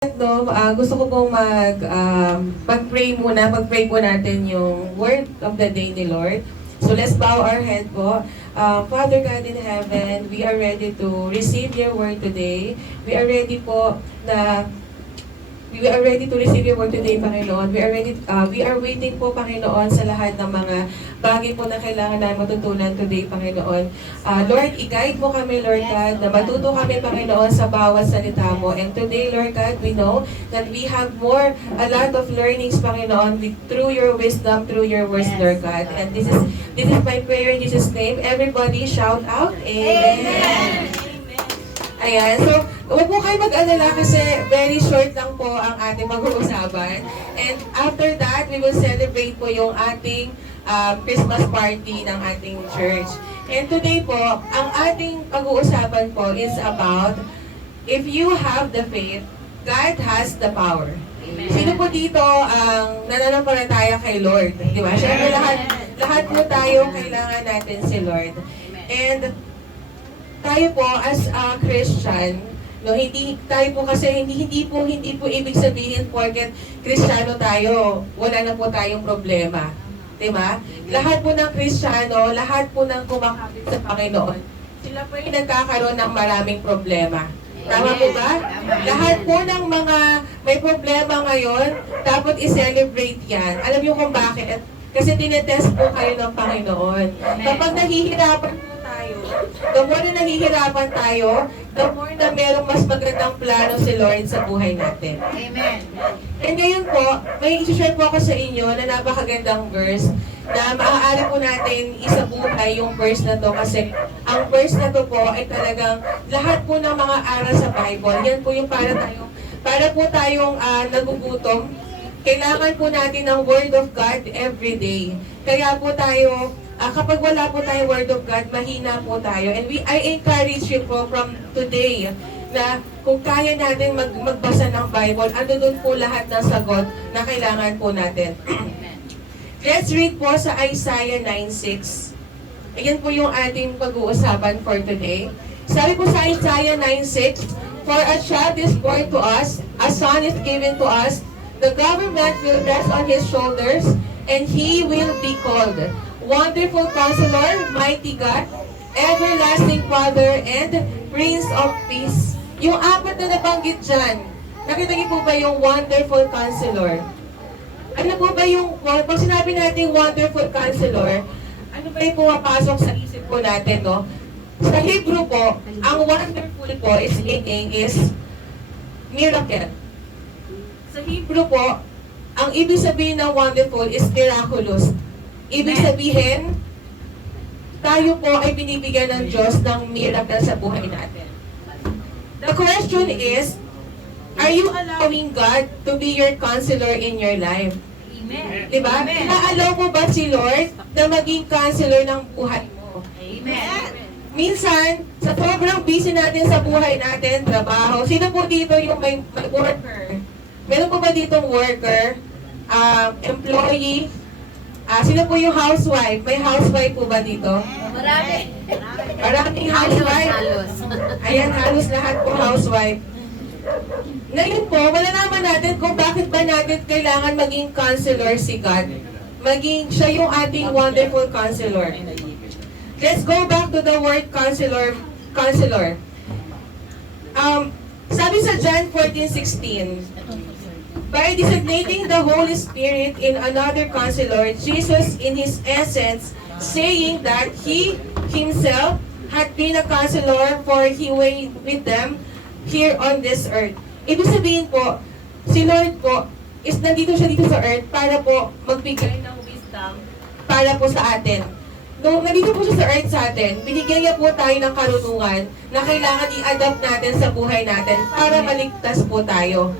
Gusto ko pong mag-pray muna. Mag-pray po natin yung word of the day ni Lord. So let's bow our head po. Father God in heaven, we are ready to receive your word today. We are ready to receive your word today, Panginoon. We are waiting po, Panginoon, sa lahat ng mga bagay po na kailangan namin matutunan today, Panginoon. Lord, i-guide mo kami, Lord God, na matuto kami, Panginoon, sa bawat salita mo. And today, Lord God, we know that we have a lot of learnings, Panginoon, through your wisdom, through your words, Lord God. And this is my prayer in Jesus' name. Everybody shout out, Amen. Ayan, so huwag po kayo mag-alala kasi very short lang po ang ating mag-uusapan. And after that, we will celebrate po yung ating Christmas party ng ating church. And today po, ang ating pag-uusapan po is about if you have the faith, God has the power. Amen. Sino po dito ang nananampalataya kay Lord? Di ba? Siyempre lahat po tayo kailangan natin si Lord. And tayo po as a Christian, no, hindi po ibig sabihin porket Kristiyano tayo, wala na po tayong problema. 'Di ba? Lahat po ng Kristiyano, lahat po ng kumakapit sa Panginoon, sila po yung nagkakaroon ng maraming problema. Tama po ba? Lahat po ng mga may problema ngayon, dapat i-celebrate yan. Alam niyo kung bakit? Kasi tinetest po kayo ng Panginoon. Kapag nahihirapan po tayo, the more na nahihirapan tayo, the more na merong mas magandang plano si Lord sa buhay natin. Amen. And ngayon po, may isi-share po ako sa inyo na napakagandang verse na maaari po natin isabuhay yung verse na to kasi ang verse na to po ay talagang lahat po ng mga aral sa Bible. Yan po yung para po tayong nagugutom. Kailangan po natin ng Word of God every day. Kaya po tayo, kapag wala po tayong Word of God, mahina po tayo. And I encourage you po from today na kung kaya natin magbasa ng Bible, ando doon po lahat ng sagot na kailangan po natin. Let's read po sa Isaiah 9:6. Ayan po yung ating pag-uusapan for today. Sabi po sa Isaiah 9:6, "For a child is born to us, a son is given to us, the government will rest on his shoulders, and he will be called Wonderful Counselor, Mighty God, Everlasting Father, and Prince of Peace." Yung apat na nabanggit dyan, nakita niyo po ba yung Wonderful Counselor? Ano po ba yung, pag sinabi natin Wonderful Counselor, ano ba yung pumapasok sa isip po natin, no? Sa Hebrew po, ang wonderful po is miracle. Sa Hebrew po, ang ibig sabihin ng wonderful is miraculous. Ibig sabihin, tayo po ay binibigyan ng Diyos ng miracle sa buhay natin. The question is, are you allowing God to be your counselor in your life? Amen. Diba? Na-allow mo ba si Lord na maging counselor ng buhay mo? Amen. Minsan, sa sobrang busy natin sa buhay natin, trabaho, sino po dito yung may worker? Meron po ba ditong worker, employee? Sino po yung housewife? May housewife po ba dito? Marami. Maraming housewife. Halos. Ayan, halos lahat po housewife. Ngayon po, malalaman natin kung bakit ba natin kailangan maging counselor si God. Maging siya yung ating wonderful counselor. Let's go back to the word counselor. Sabi sa John 14:16, by designating the Holy Spirit in another counselor, Jesus in His essence, saying that He Himself had been a counselor for He went with them here on this earth. Ibig sabihin po, si Lord po, is nandito siya dito sa earth para po magbigay ng wisdom para po sa atin. Nung nandito po siya sa earth sa atin, binigyan niya po tayo ng karunungan na kailangan i-adapt natin sa buhay natin para maligtas po tayo.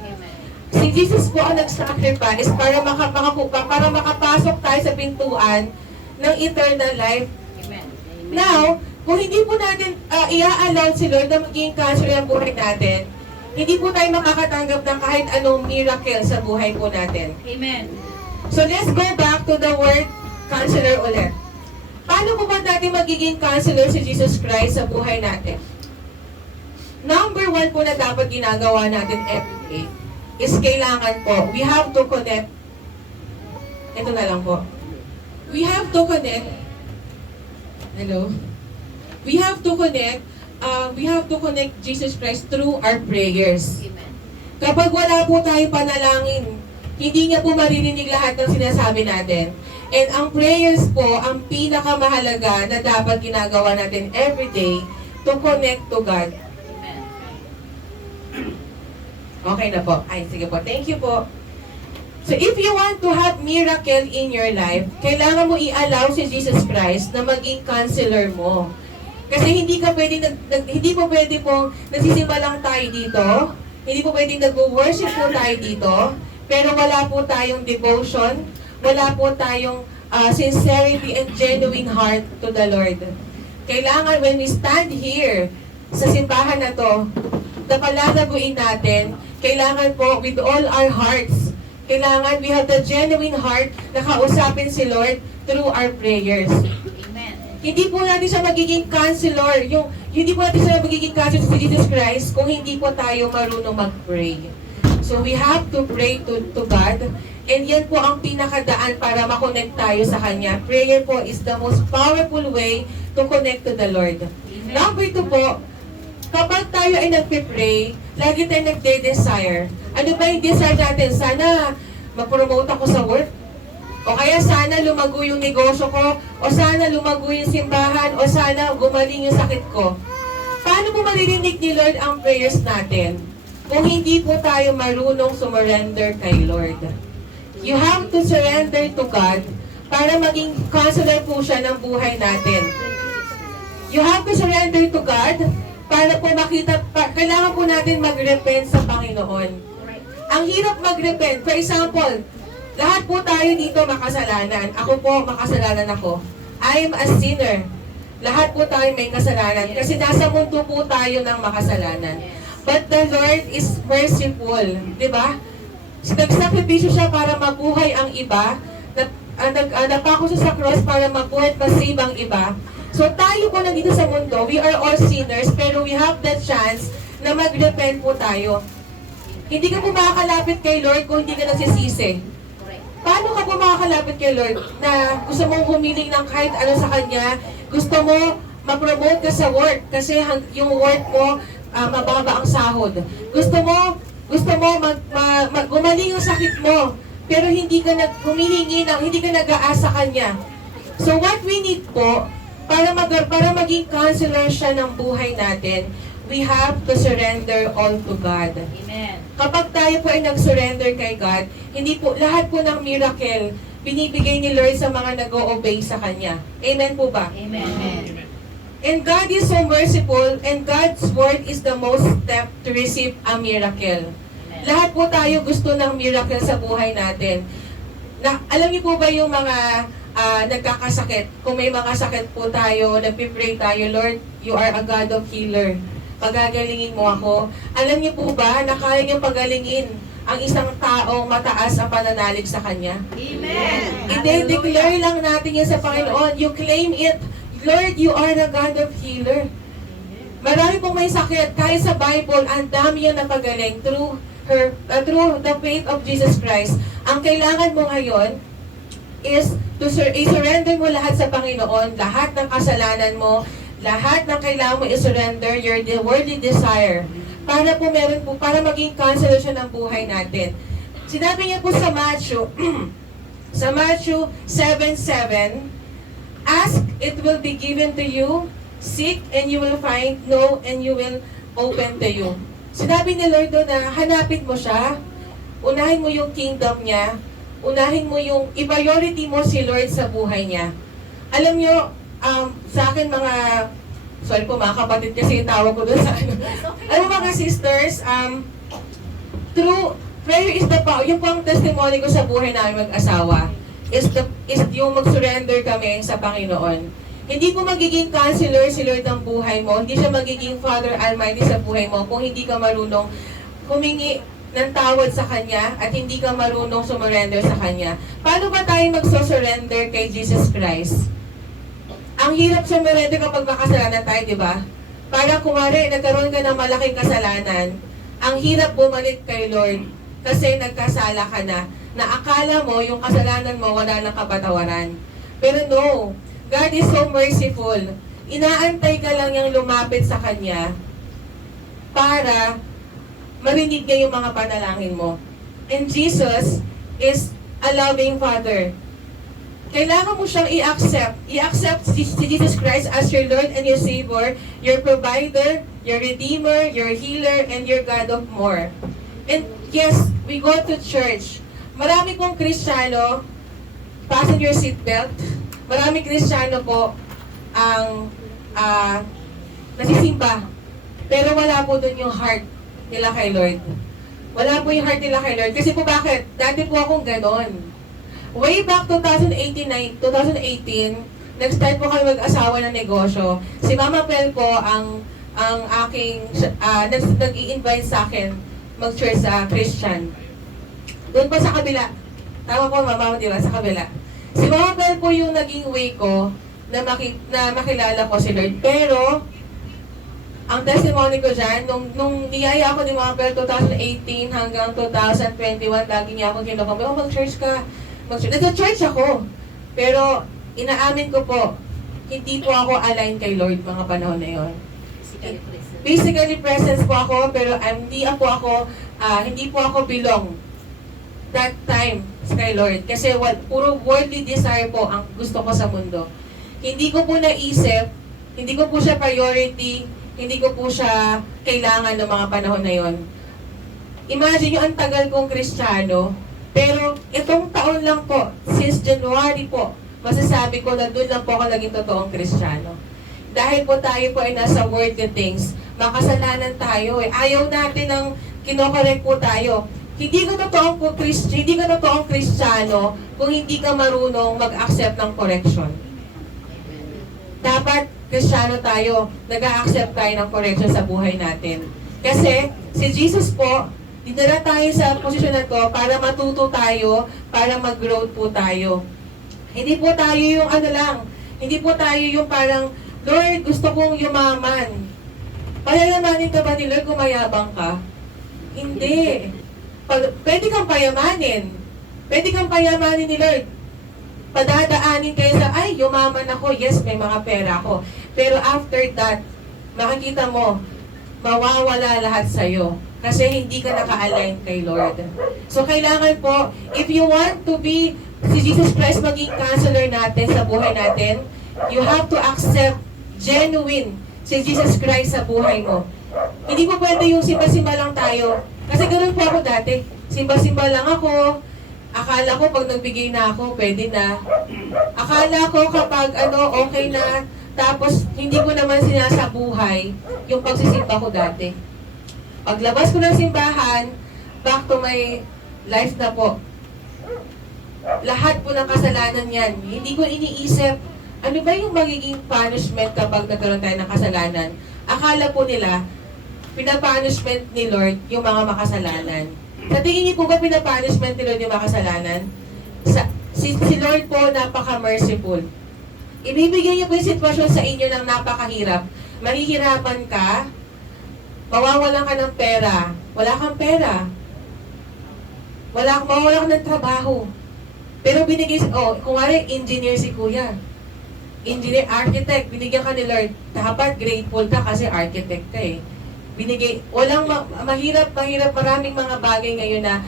Si Jesus po ang nag-sacrifice para makapasok tayo sa pintuan ng eternal life. Amen. Now, kung hindi po natin i-allow si Lord na maging counselor ang buhay natin, hindi po tayo makakatanggap ng kahit anong miracle sa buhay po natin. Amen. So let's go back to the word counselor ulit. Paano po ba natin magiging counselor si Jesus Christ sa buhay natin? Number one po na dapat ginagawa natin every day is kailangan po, we have to connect. Ito na lang po. We have to connect. Hello? We have to connect Jesus Christ through our prayers. Amen. Kapag wala po tayong panalangin, hindi niya po maririnig lahat ng sinasabi natin. And ang prayers po, ang pinakamahalaga na dapat ginagawa natin every day to connect to God. Amen. Okay na po. Ay, sige po. Thank you po. So if you want to have miracle in your life, kailangan mo i-allow si Jesus Christ na maging counselor mo. Kasi hindi po pwede pong nagsisimba lang tayo dito, hindi po pwedeng nag-worship po tayo dito, pero wala po tayong devotion, wala po tayong sincerity and genuine heart to the Lord. Kailangan when we stand here sa simbahan na to, napalalaguin natin, kailangan po with all our hearts, kailangan we have the genuine heart na kausapin si Lord through our prayers. Amen. Hindi po natin siya magiging counselor, hindi po natin siya magiging counselor si Jesus Christ kung hindi po tayo marunong mag-pray. So we have to pray to God, and yan po ang pinakadaan para makonect tayo sa Kanya. Prayer po is the most powerful way to connect to the Lord. Amen. Number 2 po, kapag tayo ay nagpe-pray, lagi tayo nagde-desire. Ano ba yung desire natin? Sana ma-promote ako sa work. O kaya sana lumago yung negosyo ko. O sana lumago yung simbahan. O sana gumaling yung sakit ko. Paano mo maririnig ni Lord ang prayers natin kung hindi po tayo marunong sumurrender kay Lord? You have to surrender to God para maging counselor po siya ng buhay natin. You have to surrender to God para po kailangan po natin mag-repent sa Panginoon. Ang hirap mag-repent. For example, lahat po tayo dito makasalanan. Ako po, makasalanan ako. I am a sinner. Lahat po tayo may kasalanan. Kasi nasa mundo po tayo ng makasalanan. But the Lord is merciful. Diba? Nagsakripisyo siya para mabuhay ang iba. Napako siya sa cross para mabuhay at masave ang iba. So tayo po nandito sa mundo, we are all sinners, pero we have the chance na mag-repent po tayo. Hindi ka po makakalapit kay Lord kung hindi ka nagsisisi. Paano ka po makakalapit kay Lord na gusto mong humiling ng kahit ano sa Kanya, gusto mo ma-promote ka sa work kasi yung work mo mababa ang sahod. Gusto mo gumaling ang sakit mo, pero hindi ka hindi ka nag-aasa Kanya. So what we need po, para maging counselor siya ng buhay natin, we have to surrender all to God. Amen. Kapag tayo po ay nag-surrender kay God, hindi po, lahat po ng miracle, binibigay ni Lord sa mga nag-o-obey sa Kanya. Amen po ba? Amen. Amen. And God is so merciful, and God's word is the most step to receive a miracle. Amen. Lahat po tayo gusto ng miracle sa buhay natin. Alam niyo po ba yung mga nagkakasakit? Kung may mga sakit po tayo, nagpipray tayo, Lord, you are a God of healer. Pagagalingin mo ako. Alam niyo po ba na kaya niyong pagalingin ang isang taong mataas ang pananalig sa Kanya? Amen. I-declare lang natin yan sa Panginoon. You claim it. Lord, you are the God of healer. Marami pong may sakit. Kahit sa Bible, ang dami yan napagaling through the faith of Jesus Christ. Ang kailangan mo ngayon is i-surrender mo lahat sa Panginoon, lahat ng kasalanan mo, lahat ng kailangan mo i-surrender your worldly desire para maging counselor siya ng buhay natin. Sinabi niya po sa Matthew, sa Matthew 7:7, ask, it will be given to you. Seek, and you will find. Know, and you will open to you. Sinabi ni Lord doon na hanapin mo siya, unahin mo yung kingdom niya, unahin mo i-priority mo si Lord sa buhay niya. Alam niyo, sa akin sorry po mga kapatid kasi tawag ko doon sa alam mo mga sisters, through prayer is the power, yung pang testimony ko sa buhay namin mag-asawa, is yung mag-surrender kami sa Panginoon. Hindi po magiging counselor si Lord ng buhay mo, hindi siya magiging Father Almighty sa buhay mo kung hindi ka marunong humingi ng tawad sa Kanya at hindi ka marunong sumurrender sa Kanya. Paano ba tayo mag-surrender kay Jesus Christ? Ang hirap sumurrender kapag makasalanan tayo, di ba? Para kumari, nagkaroon ka ng malaking kasalanan, ang hirap bumalik kay Lord. kasi nagkasala ka na akala mo yung kasalanan mo wala nang kapatawaran. Pero no, God is so merciful. Inaantay ka lang yung lumapit sa Kanya para marinig niya yung mga panalangin mo. And Jesus is a loving Father. Kailangan mo siyang i-accept. I-accept si Jesus Christ as your Lord and your Savior, your provider, your Redeemer, your healer, and your God of more. And yes, we go to church. Marami pong Kristiyano, fasten your seatbelt. Marami Kristiyano po ang nasisimba. Pero wala po doon yung heart nila kay Lord. Wala po yung heart nila kay Lord. Kasi po bakit? Dati po akong ganon. Way back 2018, nag-start po kami mag-asawa ng negosyo. Si Mama Pel po ang aking, nag-i-invite sa akin mag-church sa Christian. Doon po sa kabila. Tama po, Mama, di ba? Sa kabila. Si Mama Pel po yung naging way ko na makilala ko si Lord. Pero, ang testimony ko dyan, nung niyaya ako ni Mama Pel 2018 hanggang 2021, lagi niya ako kinukumpay, mag-church ka. Nag-church ako. Pero, inaamin ko po, hindi po ako aligned kay Lord mga panahon na yon. Physically present po ako, pero hindi po ako belong that time kay Lord. Kasi puro worldly desire po ang gusto ko sa mundo. Hindi ko po naisip, hindi ko po siya priority, hindi ko po siya kailangan ng mga panahon na yon. Imagine yung ang tagal kong Kristiyano, pero itong taon lang po, since January po, masasabi ko na doon lang po ako naging totoong Kristiyano. Dahil po tayo po ay nasa worldly things, makasalanan tayo eh. Ayaw natin ng kinokorek po tayo. Hindi ka totoong Kristiyano kung hindi ka marunong mag-accept ng correction. Dapat Kristiyano tayo, nag-a-accept tayo ng correction sa buhay natin. Kasi si Jesus po, dinala tayo sa posisyon na to para matuto tayo, para mag-grow po tayo. Hindi po tayo yung hindi po tayo yung parang, Lord, gusto kong yumaman. Payayamanin ka ba ni Lord kung mayabang ka? Hindi. Pwede kang payamanin. Pwede kang payamanin ni Lord. Padadaanin kayo sa, ay, yumaman ako. Yes, may mga pera ako. Pero after that, makikita mo, mawawala lahat sa'yo. Kasi hindi ka naka-align kay Lord. So, kailangan po, if you want to be si Jesus Christ maging counselor natin sa buhay natin, you have to accept genuine si Jesus Christ sa buhay mo. Hindi po pwede yung simba-simba lang tayo. Kasi ganoon po ako dati. Simba-simba lang ako. Akala ko pag nagbigay na ako, pwede na. Akala ko kapag okay na. Tapos, hindi ko naman sinasabuhay yung pagsisimba ko dati. Paglabas ko ng simbahan, back to my life na po. Lahat po ng kasalanan yan. Hindi ko iniisip, ano ba yung magiging punishment kapag nagkaroon tayo ng kasalanan? Akala po nila, pinapunishment ni Lord yung mga makasalanan. Sa tingin niyo po ba pinapunishment ni Lord yung makasalanan? Si Lord po napaka-merciful. Ibibigay niyo po yung sitwasyon sa inyo ng napakahirap. Mahihirapan ka, mawawalan ka ng pera, wala kang pera, mawawalan ka ng trabaho. Pero binigay, kung engineer si kuya, engineer, architect, binigyan ka ni Lord, dapat grateful ka kasi architect ka eh. Binigay, mahirap, maraming mga bagay ngayon na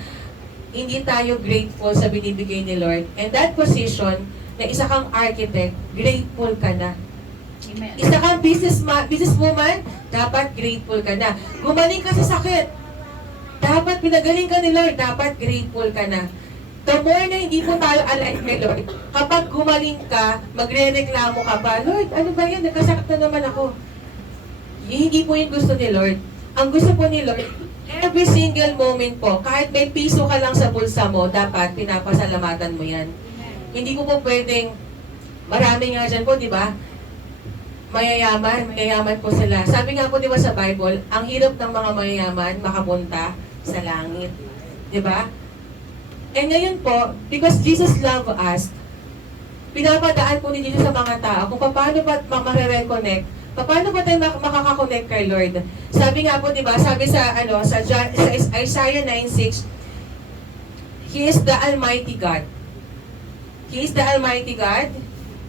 hindi tayo grateful sa binibigay ni Lord. And that position, na isa kang architect, grateful ka na. Amen. Isa kang businesswoman, dapat grateful ka na. Gumaling ka sa sakit, dapat pinagaling ka ni Lord, dapat grateful ka na. The more na hindi po tayo aligned kay Lord, kapag gumaling ka, magre-reklamo ka pa, Lord, ano ba yan? Nagkasakit na naman ako. Hindi po yung gusto ni Lord. Ang gusto po ni Lord, every single moment po, kahit may piso ka lang sa bulsa mo, dapat pinapasalamatan mo yan. Hindi ko po pwedeng, marami nga dyan po, di ba? Mayayaman po sila. Sabi nga po di ba sa Bible, ang hirap ng mga mayayaman makapunta sa langit. Di ba? And ngayon po, because Jesus loved us, pinapadaan po ni Jesus sa mga tao kung paano ba makare-reconnect, paano ba tayo makakakonect kay Lord. Sabi nga po, di ba, sabi sa Isaiah 9:6, He is the Almighty God. He is the Almighty God.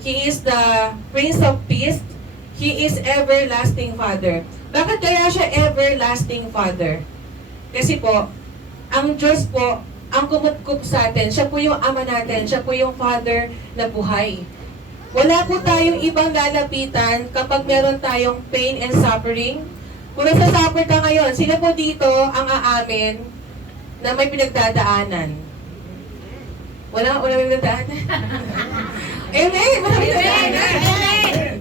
He is the Prince of Peace. He is Everlasting Father. Bakit kaya siya Everlasting Father? Kasi po, ang Diyos po, ang kumukup sa atin, siya po yung Ama natin, siya po yung Father na buhay. Wala po tayong ibang lalapitan kapag meron tayong pain and suffering. Kung nagsasuffer ka ngayon, sila po dito ang aamin na may pinagdadaanan. Wala may pinagdadaanan? Amen! Wala may pinagdadaanan!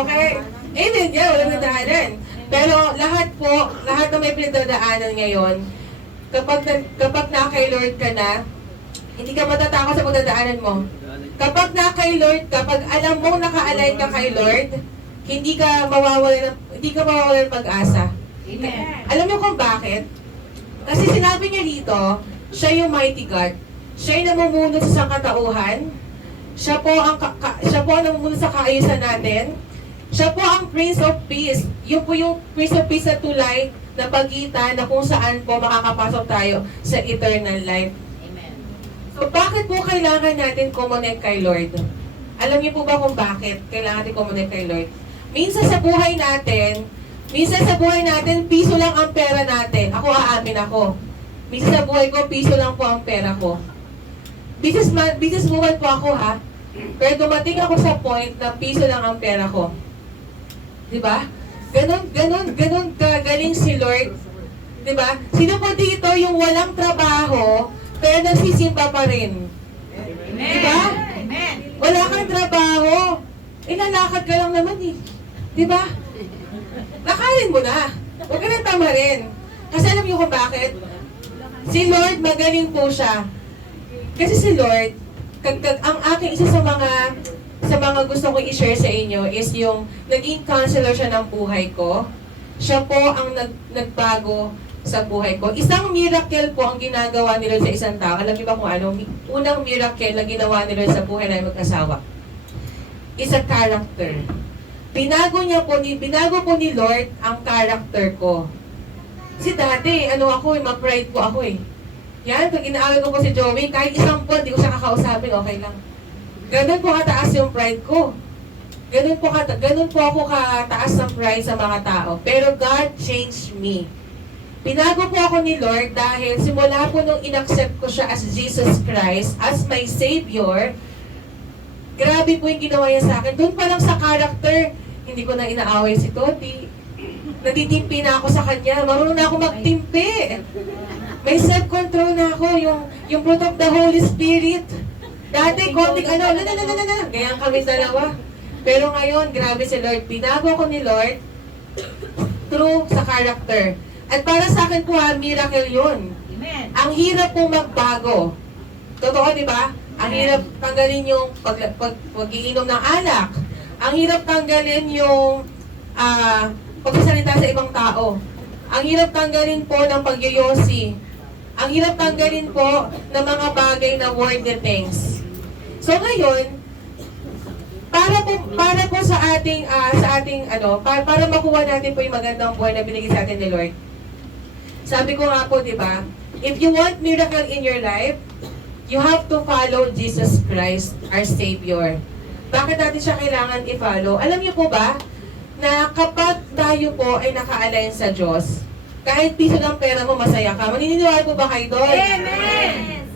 Okay. Amen, yeah, wala pinagdadaanan. Pero lahat na may pinagdadaanan ngayon, kapag na kay Lord ka na, hindi ka matatakot sa pagdadaanan mo. Kapag na kay Lord, kapag alam mo naka-align ka kay Lord, hindi ka mawawalan ng pag-asa. Amen. Alam niyo kung bakit? Kasi sinabi niya dito, siya yung mighty God. Siya yung namumuno sa sangkatauhan. Siya po ang namumuno sa kaayusan natin. Siya po ang Prince of Peace. Yun po yung Prince of Peace na tulay na pagitan na kung saan po makakapasok tayo sa eternal life. Amen. So bakit po kailangan natin kumonek kay Lord? Alam niyo po ba kung bakit kailangan natin kumonek kay Lord? Minsan sa buhay natin, piso lang ang pera natin. Ako, aamin ako. Minsan sa buhay ko, piso lang po ang pera ko. Businesswoman po ako, ha? Pero dumating ako sa point na piso lang ang pera ko. Diba? Ganon kagaling si Lord. Diba? Sino po dito yung walang trabaho, pero nagsisimba pa rin? Amen. Diba? Amen. Wala kang trabaho. Ilalakad ka lang naman eh. Diba? Lakarin mo na. Huwag ka nang tamarin. Kasi alam niyo kung bakit? Si Lord, magaling po siya. Kasi si Lord, ang aking isa sa mga gusto kong i-share sa inyo is yung naging counselor siya ng buhay ko. Siya po ang nagbago sa buhay ko. Isang miracle po ang ginagawa ni Lord sa isang tao. Alam niyo ba kung ano? Unang miracle na ginawa ni Lord sa buhay na mag-asawa is a character. Binago po ni Lord ang character ko. Kasi dati, mag-pride po ako eh. Yan, pag inaaway ko po si Joey, kahit isang buwan, di ko siya kakausapin, okay lang. Ganun po kataas yung pride ko. Ganun po ako kataas ng pride sa mga tao. Pero God changed me. Binago po ako ni Lord dahil simula po nung inaccept ko siya as Jesus Christ, as my Savior, grabe po yung ginawa niya sa akin. Doon pa lang sa character, hindi ko na inaaway si Toti. Natitimpi na ako sa kanya. Marunong na ako magtimpi. May self-control na ako. Yung fruit of the Holy Spirit. Dati, konting ganyan kami dalawa. Pero ngayon, grabe si Lord. Binago ko ni Lord through sa character. At para sa akin po, miracle yun. Amen. Ang hirap po magbago. Totoo, di ba? Ang hirap tanggalin yung pag-iinom ng alak. Ang hirap tanggalin yung pagsasalita sa ibang tao. Ang hirap tanggalin po ng pagyoyosi. Ang hirap tanggalin po ng mga bagay na worldly things. So ngayon, para po sa ating para makuha natin po yung magandang buhay na binigay sa atin ni Lord. Sabi ko nga po, di ba? If you want miracle in your life, you have to follow Jesus Christ, our Savior. Bakit natin siya kailangan i-follow? Alam niyo po ba, na kapag tayo po ay naka-align sa Diyos, kahit piso ng pera mo, masaya ka. Maniniwala po ba kayo doon? Amen.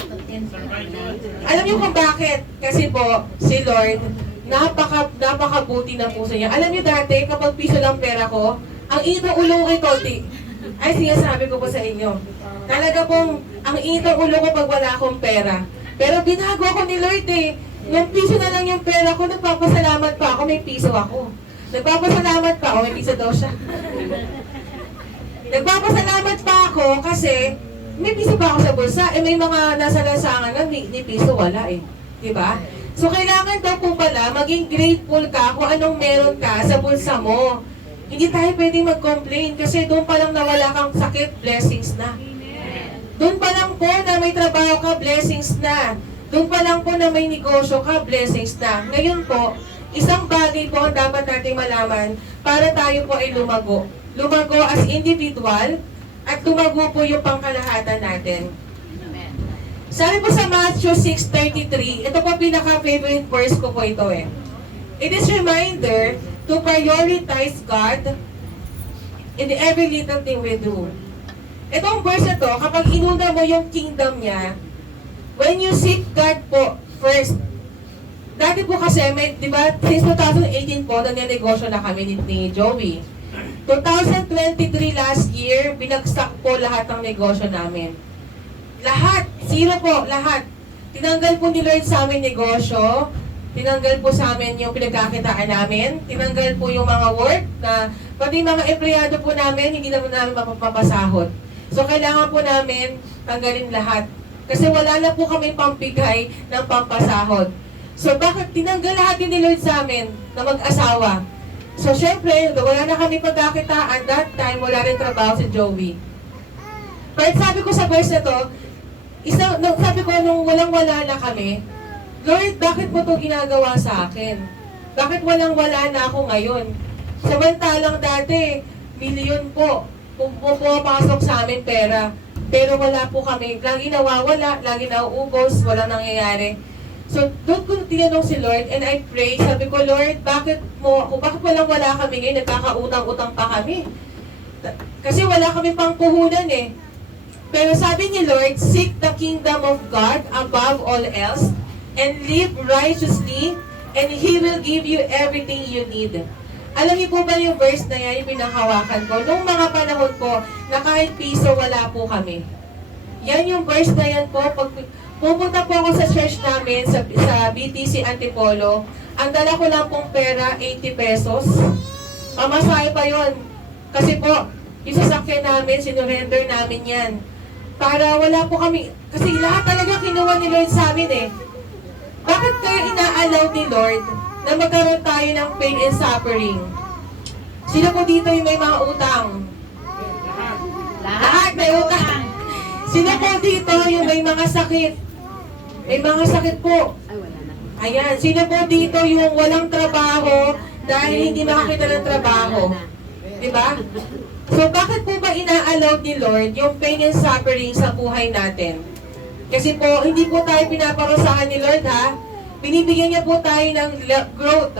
Alam niyo kung bakit? Kasi po, si Lord, napakabuti ng puso niya. Alam niyo dati, kapag piso lang pera ko, ang init ng ulo ko kay Toti. Ay, sinasabi ko po sa inyo. Talaga pong, ang init ng ulo ko pag wala akong pera. Pero binago ako ni Lord eh. Nung piso na lang yung pera ko, nagpapasalamat pa ako, may piso ako. Nagpapasalamat pa ako, may piso daw siya. Nagpapasalamat pa ako kasi may piso pa ako sa bulsa. Eh may mga nasa lansangan na ni piso wala eh. Diba? So kailangan daw po pala maging grateful ka kung anong meron ka sa bulsa mo. Hindi tayo pwedeng mag-complain kasi doon pa lang na wala kang sakit, blessings na. Doon pa lang po na may trabaho ka, blessings na. Doon pa lang po na may negosyo ka, blessings na. Ngayon po, isang bagay po ang dapat nating malaman para tayo po ay lumago. Lumago as individual at lumago po yung pangkalahatan natin. Amen. Sabi po sa Matthew 6:33, ito po pinaka-favorite verse ko po ito eh. It is reminder to prioritize God in every little thing we do. Itong verse na to, kapag inuna mo yung kingdom niya, when you seek God po first, dati po kasi, may, di ba, since 2018 po, nangyaynegosyo na kami ni Joey. 2023 last year, binagsak po lahat ng negosyo namin. Lahat, zero po, lahat. Tinanggal po ni Lord sa amin negosyo, tinanggal po sa amin yung pinagkakitaan namin, tinanggal po yung mga work na, pati mga empleyado po namin, hindi naman namin mapapasahod. So, kailangan po namin tanggalin lahat. Kasi wala na po kami pampigay ng pampasahod. So, bakit tinanggal lahat din ni Lord sa amin na mag-asawa? So, syempre, wala na kami pagkakitaan. That time, wala rin trabaho si Joey. But sabi ko sa verse na to, sabi ko nung walang-wala na kami, Lord, bakit mo to ginagawa sa akin? Bakit walang-wala na ako ngayon? Samantalang dati, milyon po, pumapasok sa amin pera. Pero wala po kami. Lagi nawawala, lagi nauubos, walang nangyayari. So, doon ko tinanong si Lord and I pray, sabi ko, Lord, bakit walang-wala kami ngayon, nagkakautang-utang pa kami? Kasi wala kami pang puhunan eh. Pero sabi ni Lord, seek the kingdom of God above all else and live righteously and He will give you everything you need. Alam niyo po ba yung verse na yan, yung pinakawakan ko? Nung mga panahon po, na kahit piso wala po kami. Yan yung verse na yan po. Pag pupunta po ako sa church namin, sa BTC Antipolo, ang dala ko lang pong pera, 80 pesos. Pamasahe pa yon. Kasi po, yung sasakyan namin, sinurrender namin yan. Para wala po kami, kasi lahat talaga kinuha ni Lord sa amin eh. Bakit kaya ina-allow ni Lord na magkaroon tayo ng pain and suffering? Sino po dito yung may mga utang? Lahat may utang. Sino po dito yung may mga sakit? May mga sakit po. Ayan. Sino po dito yung walang trabaho dahil hindi makakita ng trabaho? Diba? So, bakit po ba ina-allow ni Lord yung pain and suffering sa buhay natin? Kasi po, hindi po tayo pinaparusahan ni Lord ha. Binibigyan niya po tayo ng growth.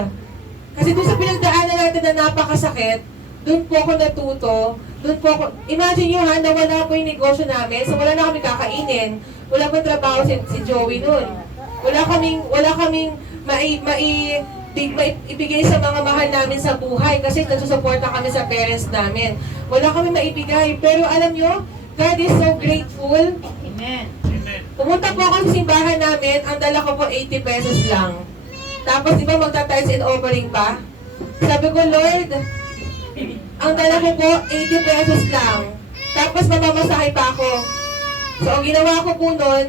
Kasi doon sa pinagdaanan natin na napakasakit, doon po ako natuto, doon po ako, imagine nyo ha, nawala po yung negosyo namin, so wala na kami kakainin, wala pa trabaho si Joey noon. Wala kaming maibigay sa mga mahal namin sa buhay kasi nagsusuporta kami sa parents namin. Wala kami maibigay, pero alam nyo, God is so grateful. Amen. Pumunta po ako sa simbahan namin, ang dala ko po 80 pesos lang. Tapos di ba magta-tithes and offering pa? Sabi ko, Lord, ang dala ko po 80 pesos lang. Tapos mamamasahe pa ako. So ang ginawa ko po nun,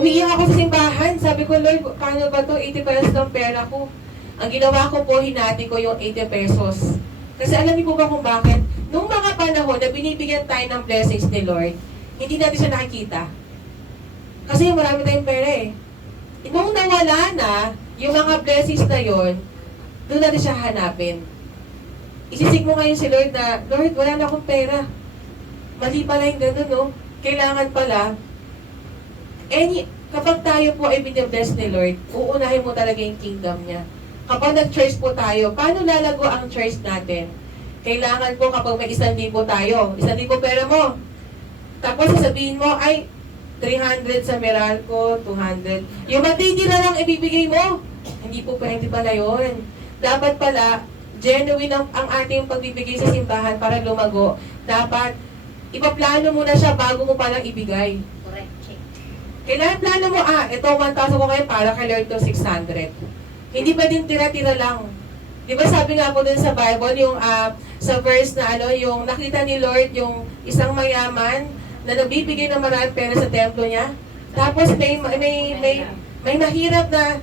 umiiyak ako sa simbahan. Sabi ko, Lord, paano ba to 80 pesos ng pera ko? Ang ginawa ko po, hinati ko yung 80 pesos. Kasi alam niyo po ba kung bakit? Nung mga panahon na binibigyan tayo ng blessings ni Lord, hindi natin siya nakikita. Kasi marami tayong pera eh. Nung nawala na, yung mga blessings na yon, doon natin siya hanapin. Isisig mo ngayon si Lord na, Lord, wala na akong pera. Mali pala yung gano'n, no? Kailangan pala, kapag tayo po ay binibless ni Lord, uunahin mo talaga yung kingdom niya. Kapag nag-church po tayo, paano lalago ang church natin? Kailangan po kapag may 1,000 tayo, 1,000 pera mo. Tapos sasabihin mo, ay, 300 sa Meralco, 200. Yung matitira lang ibibigay mo. Hindi po pwede pala yun. Dapat pala, genuine ang ating pagbibigay sa simbahan para lumago. Dapat, ipaplano mo na siya bago mo palang ibigay. Correct. Check. Kailangan plano mo, ito 1,000 ko kayo para kay Lord to 600. Hindi pwedeng tira-tira lang. Di ba sabi nga po dun sa Bible, yung sa verse na yung nakita ni Lord, yung isang mayaman, na nagbibigay ng maraming pera sa templo niya. Tapos may mahirap na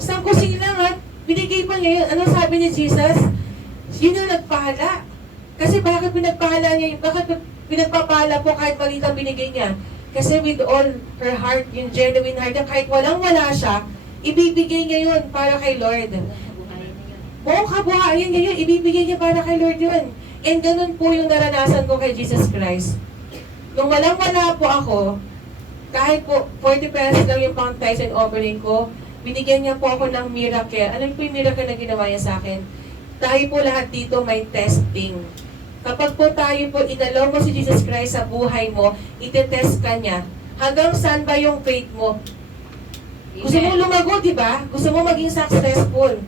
isang kusing lang at binigay pa niya yun. Ano sabi ni Jesus? Yun ang nagpahala. Kasi bakit pinagpahala niya yun? Bakit pinagpapala po kahit maliit ang binigay niya? Kasi with all her heart, yung genuine heart niya, kahit walang-wala siya, ibibigay niya yun para kay Lord. Buong kabuhayan niya yun, ibibigay niya para kay Lord yun. And ganun po yung naranasan ko kay Jesus Christ. Nung walang-wala po ako, kahit po 40 pesos lang yung pang tithes and offering ko, binigyan niya po ako ng miracle. Ano po yung miracle na ginawa niya sa akin? Tayo po lahat dito may testing. Kapag po tayo po inalaw mo si Jesus Christ sa buhay mo, itetest ka niya. Hanggang saan ba yung faith mo? Gusto mo lumago, di ba? Gusto mo maging successful.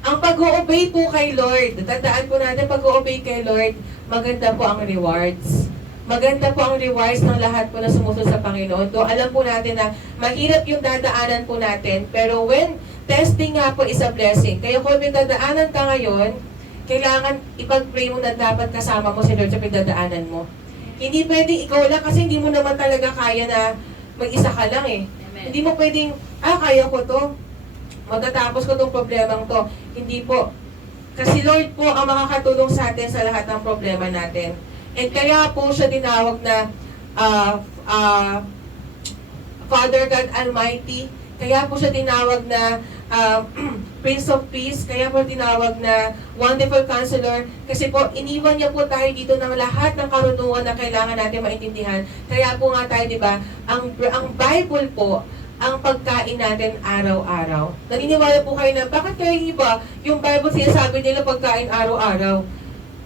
Ang pag-o-obey po kay Lord, tandaan po natin, pag-o-obey kay Lord, maganda po ang rewards. Maganda po ang rewards ng lahat po na sumusunod sa Panginoon. Do alam po natin na mahirap yung dadaanan po natin, pero when testing nga po is a blessing. Kaya kung may dadaanan ka ngayon, kailangan ipag-pray mo na dapat kasama mo si Lord sa pagdadaanan mo. Hindi pwedeng ikaw lang kasi hindi mo naman talaga kaya na mag-isa ka lang eh. Amen. Hindi mo pwedeng, kaya ko to. Matatapos ko tong problemang to. Hindi po. Kasi Lord po ang makakatulong sa atin sa lahat ng problema natin. And kaya po siya tinawag na Father God Almighty. Kaya po siya tinawag na Prince of Peace. Kaya po tinawag na Wonderful Counselor. Kasi po, iniwan niya po tayo dito ng lahat ng karunungan na kailangan natin maintindihan. Kaya po nga tayo, di ba, ang Bible po, ang pagkain natin araw-araw. Naniniwala po kayo na, bakit kayo iba, yung Bible sinasabi nila pagkain araw-araw?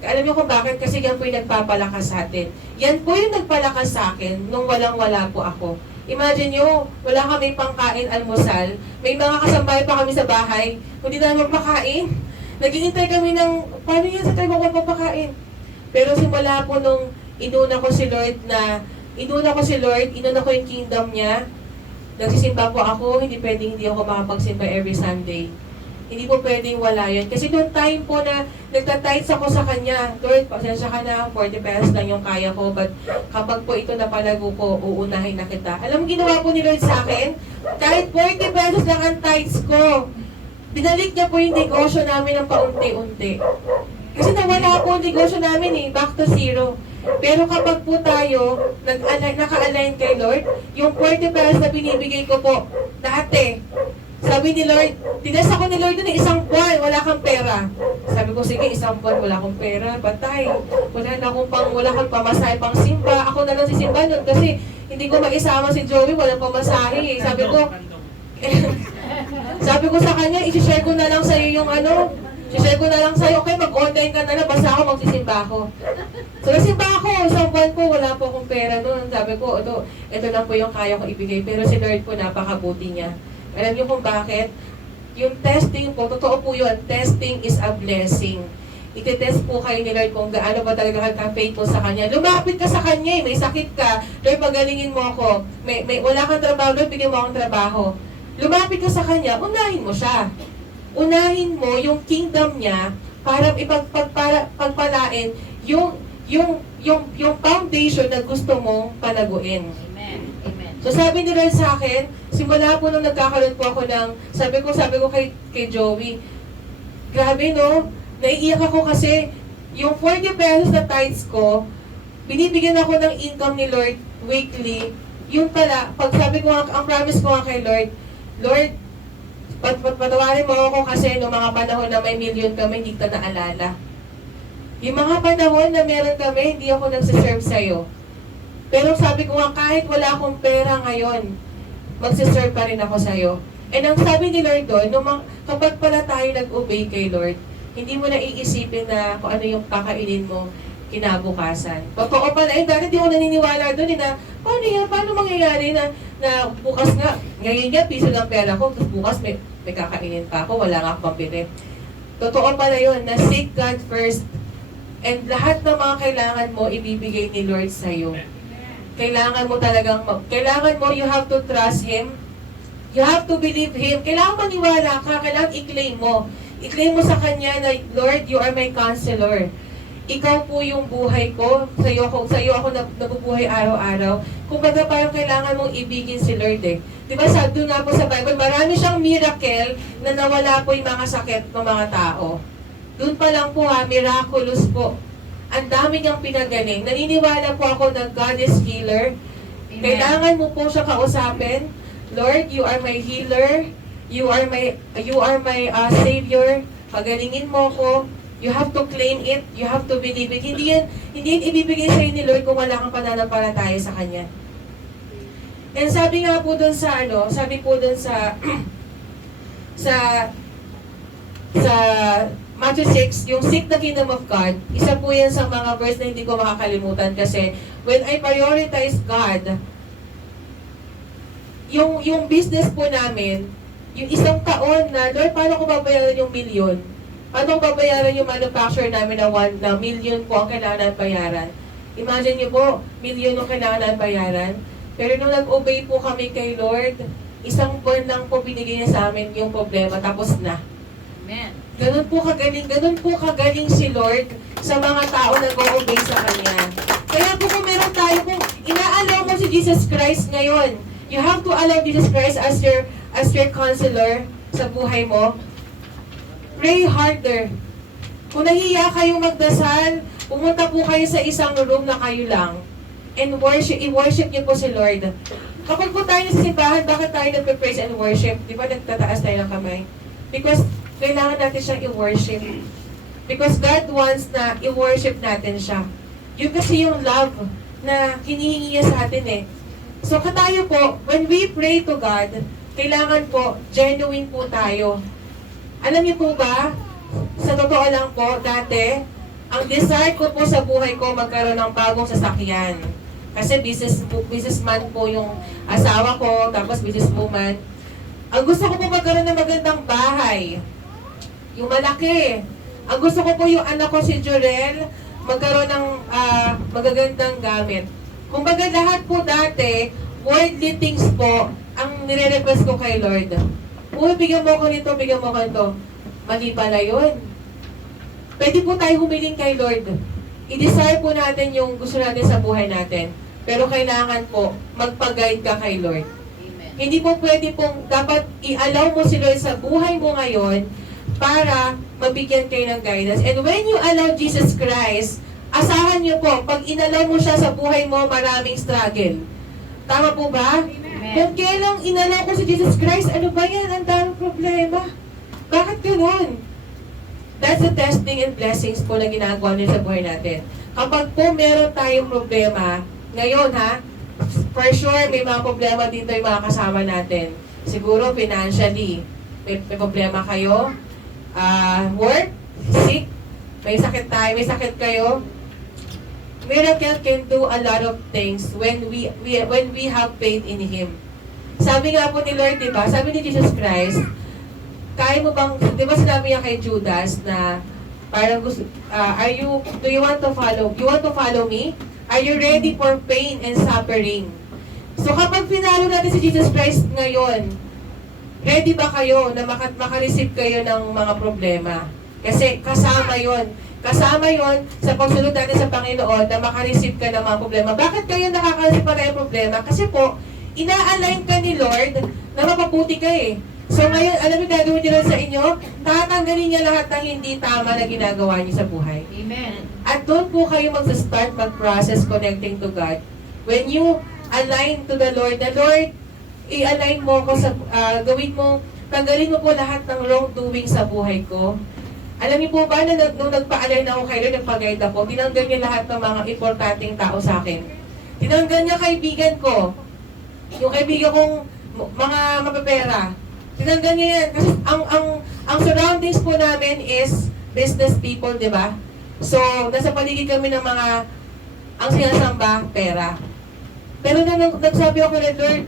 Alam niyo kung bakit? Kasi yan po yung nagpapalakas sa atin. Yan po yung nagpalakas sa akin nung walang-wala po ako. Imagine nyo, wala kami pangkain almusal. May mga kasambay pa kami sa bahay. Hindi namin magpakain. Naghihintay kami ng, paano yan sa tayo magpapakain? Pero simula po nung inuna ko si Lord, inuna ko yung kingdom niya, nagsisimba po ako, hindi pwedeng hindi ako makapagsimba every Sunday. Hindi po pwedeng wala yun. Kasi noong time po na nagtatights ako sa kanya, Lord, pasensya ka na, 40 pesos lang yung kaya ko, but kapag po ito napalago ko, uunahin na kita. Alam mo, ginawa po ni Lord sa akin, kahit 40 pesos lang ang tithes ko, binalik niya po yung negosyo namin ng paunti-unti. Kasi nawala po ang negosyo namin back to zero. Pero kapag po tayo naka-align kay Lord, yung 40 pesos na binibigay ko po, dati, sabi ni Lord, tinas ako ni Lord doon isang buwan, wala kang pera. Sabi ko, sige, isang buwan, wala akong pera, patay. Wala kang pamasahe, pang simba. Ako na lang si simba nun kasi hindi ko maisama si Joey, walang pamasahe. Sabi ko sa kanya, i-share ko na lang sa'yo yung i-share ko na lang sa'yo, okay, mag-online ka na lang, basta ako magsisimba ako. So, nagsimba ako, isang buwan po, wala po akong pera noon. Sabi ko, ito lang po yung kaya ko ibigay. Pero si Lord po, napakabuti niya. Alam niyo kung bakit? Yung testing po, totoo po yun, testing is a blessing. Iti-test po kayo ni Lord kung gaano ba talaga ka-faithful sa Kanya. Lumapit ka sa Kanya, may sakit ka, Lord, pagalingin mo ako. Wala kang trabaho, Lord, bigyan mo akong trabaho. Lumapit ka sa Kanya, unahin mo siya. Unahin mo yung kingdom niya para ipagpalain yung foundation na gusto mong palaguin. Amen. Amen. So sabi ni Lord sa akin, simula po nung nagkakaroon po ako ng, sabi ko kay Joey, grabe no, naiiyak ako kasi yung 40 pesos na tithes ko, binibigyan ako ng income ni Lord weekly. Yun pala, pag sabi ko, ang promise ko nga kay Lord, Lord, patawarin mo ako kasi noong mga panahon na may million kami, hindi ka naalala. Yung mga panahon na meron kami, hindi ako nagsiserve sa'yo. Pero sabi ko nga, kahit wala akong pera ngayon, magsiserve pa rin ako sa'yo. And ang sabi ni Lord doon, kapag pala tayo nag-obey kay Lord, hindi mo na iisipin na kung ano yung kakainin mo kinabukasan. Totoo pala, dati di ako naniniwala doon na, paano yan? Paano mangyayari na bukas nga, ngayon nga, piso ng pera ko, tapos bukas may kakainin pa ako, wala nga akong pambili. Totoo pala yun, na seek God first, and lahat ng mga kailangan mo, ibibigay ni Lord sa'yo. Kailangan mo, you have to trust Him. You have to believe Him. Kailangan maniwala ka, kailangan i-claim mo. I-claim mo sa Kanya na, Lord, you are my counselor. Ikaw po yung buhay ko. Sa'yo ako nabubuhay araw-araw. Kung baga parang kailangan mong ibigin si Lord Diba doon nga po sa Bible, marami siyang miracle na nawala po yung mga sakit ng mga tao. Doon pa lang po miraculous po. Ang dami niyang pinagaling. Naniniwala po ako na God is healer. Amen. Kailangan mo po siya kausapin. Lord, you are my healer. You are my Savior. Pagalingin mo ko. You have to claim it. You have to believe it. Hindi yan ibibigay sa'yo ni Lord kung wala kang pananampalataya sa Kanya. And sabi nga po dun sa sabi po dun sa sa sa Matthew 6, yung seek the kingdom of God, isa po yan sa mga verse na hindi ko makakalimutan kasi when I prioritize God, yung business po namin, yung isang taon na, Lord, paano ko babayaran yung milyon? Paano ko babayaran yung manufacturer namin na million po ang kailangan bayaran? Imagine niyo po, milyon yung kailangan bayaran. Pero nung nag-obey po kami kay Lord, isang buwan lang po binigay niya sa amin yung problema, tapos na. Amen. Ganun po kagaling si Lord sa mga tao na go-obey sa Kanya. Kaya po kung meron tayo, kung inaalaw mo si Jesus Christ ngayon, you have to allow Jesus Christ as your counselor sa buhay mo. Pray harder. Kung nahiya kayong magdasal, pumunta po kayo sa isang room na kayo lang. And i-worship niyo po si Lord. Kapag po tayo sa simbahan, bakit tayo nagpe-praise and worship? Di ba nagtataas tayo ng kamay? Because kailangan natin siyang i-worship. Because God wants na i-worship natin siya. Yun kasi yung love na hinihingi niya sa atin eh. So tayo po, when we pray to God, kailangan po, genuine po tayo. Alam niyo po ba, sa totoo lang po, dati, ang desire ko po sa buhay ko magkaroon ng bagong sasakyan. Kasi businessman po yung asawa ko, tapos businesswoman. Ang gusto ko po magkaroon ng magandang bahay. Yung malaki. Ang gusto ko po yung anak ko si Jorel, magkaroon ng magagandang gamit. Kumbaga lahat po dati, worldly things po, ang nire-request ko kay Lord. Uy, bigyan mo ko nito, bigyan mo ko nito. Mali pala yun. Pwede po tayo humiling kay Lord. I-desire po natin yung gusto natin sa buhay natin. Pero kailangan po, magpag-guide ka kay Lord. Amen. Hindi po pwede pong, dapat i-allow mo si Lord sa buhay mo ngayon para mabigyan kayo ng guidance. And when you allow Jesus Christ, asahan niyo po, pag inalaw mo siya sa buhay mo, maraming struggle. Tama po ba? Amen. Kung kailang inalaw ko si Jesus Christ, ano ba yan? Ang daming problema. Bakit ganoon? That's the testing and blessings po na ginagawa niya sa buhay natin. Kapag po meron tayong problema, ngayon ha, for sure may mga problema dito yung mga kasama natin. Siguro financially, may problema kayo, work, sick, may sakit tayo, may sakit kayo. Miracle can do a lot of things when we have faith in Him. Sabi nga po ni Lord, di ba? Sabi ni Jesus Christ, kaya mo bang, di ba sinabi niya kay Judas na parang gusto, do you want to follow me? Are you ready for pain and suffering? So kapag pinalo natin si Jesus Christ ngayon, ready ba kayo na makareceive kayo ng mga problema? Kasi kasama yon sa pagsunod natin sa Panginoon na makareceive ka ng mga problema. Bakit kayo nakaka-receive pa ng problema? Kasi po, ina-align ka ni Lord na mapabuti ka eh. So ngayon, alam niyo gagawin niya sa inyo? Tatanggalin niya lahat ng hindi tama na ginagawa niyo sa buhay. Amen. At doon po kayo mag-start mag-process connecting to God. When you align to the Lord, i-align mo ko sa, tanggalin mo po lahat ng wrongdoing sa buhay ko. Alam niyo po ba na nung nagpa-align ako kay Lord, nagpa-guide ako, tinanggal niya lahat ng mga importanteng tao sa akin. Tinanggal niya kaibigan ko, yung kaibigan kong mga mapapera. Tinanggal niya yan. Kasi ang surroundings po namin is business people, di ba? So, nasa paligid kami ng mga, ang sinasamba, pera. Pero nagsabi ako na, Lord,